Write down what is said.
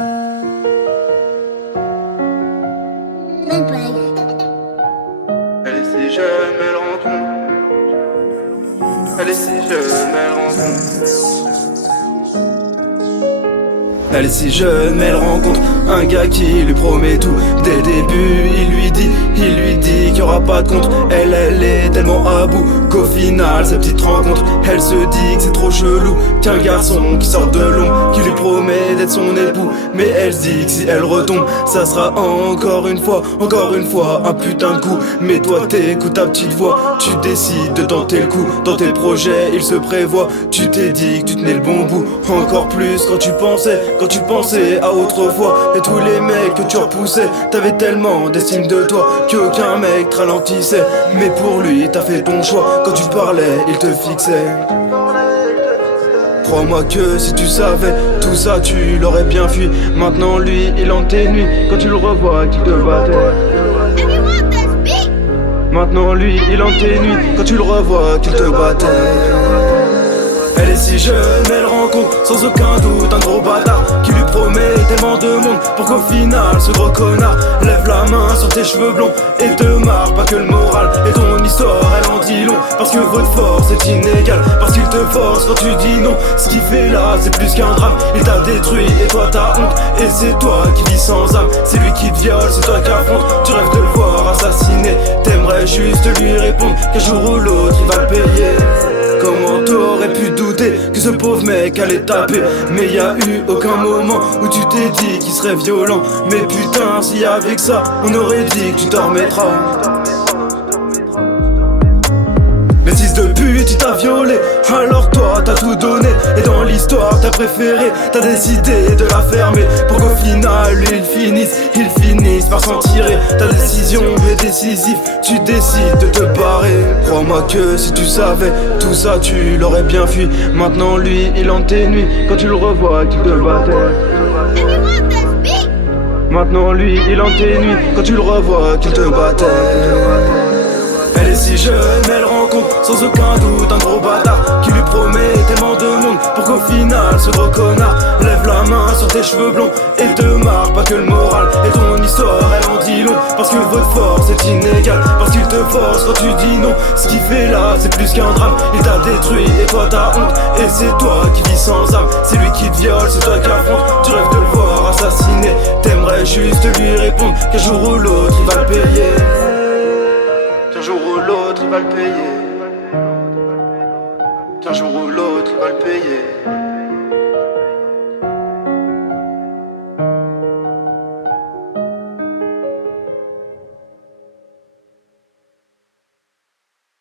Elle est si jeune, mais elle rencontre. Elle est si jeune, mais elle rencontre. Elle est si jeune, mais elle rencontre un gars qui lui promet tout. Dès le début, il lui dit qu'il y aura pas de contre. Elle est tellement à bout qu'au final, cette petite rencontre, elle se dit que c'est trop chelou. Qu'un garçon qui sort de l'ombre, qui lui promet d'être son époux. Mais elle se dit que si elle retombe, ça sera encore une fois, un putain de coup. Mais toi t'écoutes ta petite voix, tu décides de tenter le coup. Dans tes projets, il se prévoit, tu t'es dit que tu tenais le bon bout. Encore plus quand tu pensais à autrefois. Et tous les mecs que tu repoussais, t'avais tellement d'estime de toi qu'aucun mec te ralentissait. Mais pour lui t'as fait ton choix, quand tu parlais il te fixait. Crois-moi que si tu savais tout ça tu l'aurais bien fui. Maintenant lui il en tes nuits, quand tu le revois qu'il te battait. Maintenant lui il en tes nuits, quand tu le revois qu'il te battait. Elle est si jeune, elle rencontre sans aucun doute un gros bâtard qui lui promet tellement de monde pour qu'au final ce gros connard lève la main sur tes cheveux blonds et te marre pas que le moral. Et ton histoire elle en dit long, parce que votre force est inégale, parce qu'il te force quand tu dis non. Ce qu'il fait là c'est plus qu'un drame, il t'a détruit et toi t'as honte. Et c'est toi qui vis sans âme, c'est lui qui te viole, c'est toi qui affronte. Tu rêves de le voir assassiné, t'aimerais juste lui répondre qu'un jour ou l'autre il va le payer. Comment t'aurais pu douter que ce pauvre mec allait taper? Mais y a eu aucun moment où tu t'es dit qu'il serait violent. Mais putain, s'il y avait que ça, on aurait dit que tu t'en remettras. Mais fils de pute, il t'a violé, alors toi t'as tout donné. Et dans l'histoire t'as préféré, t'as décidé de la fermer pour qu'au final ils finissent par s'en tirer. Ta décision est décisive, tu décides de te barrer. Crois-moi que si tu savais tout ça tu l'aurais bien fui. Maintenant lui il en tes nuits, quand tu le revois qu'il te battait. Maintenant lui il en tes nuits, quand tu le revois qu'il te battait. Elle est si jeune, elle rencontre sans aucun doute un gros bâtard qui lui promet tellement de monde pour qu'au final ce gros connard lève la main sur tes cheveux blonds et te marre pas que le moral. Et ton histoire elle en dit long, parce que votre force est inégale, parce qu'il te force quand tu dis non. Ce qu'il fait là c'est plus qu'un drame, il t'a détruit et toi t'as honte. Et c'est toi qui vis sans âme, c'est lui qui te viole, c'est toi qui affronte. Tu rêves de le voir assassiné, t'aimerais juste lui répondre qu'un jour ou l'autre il va le payer. Qu'un jour ou l'autre il va le payer. Qu'un jour ou l'autre il va le payer.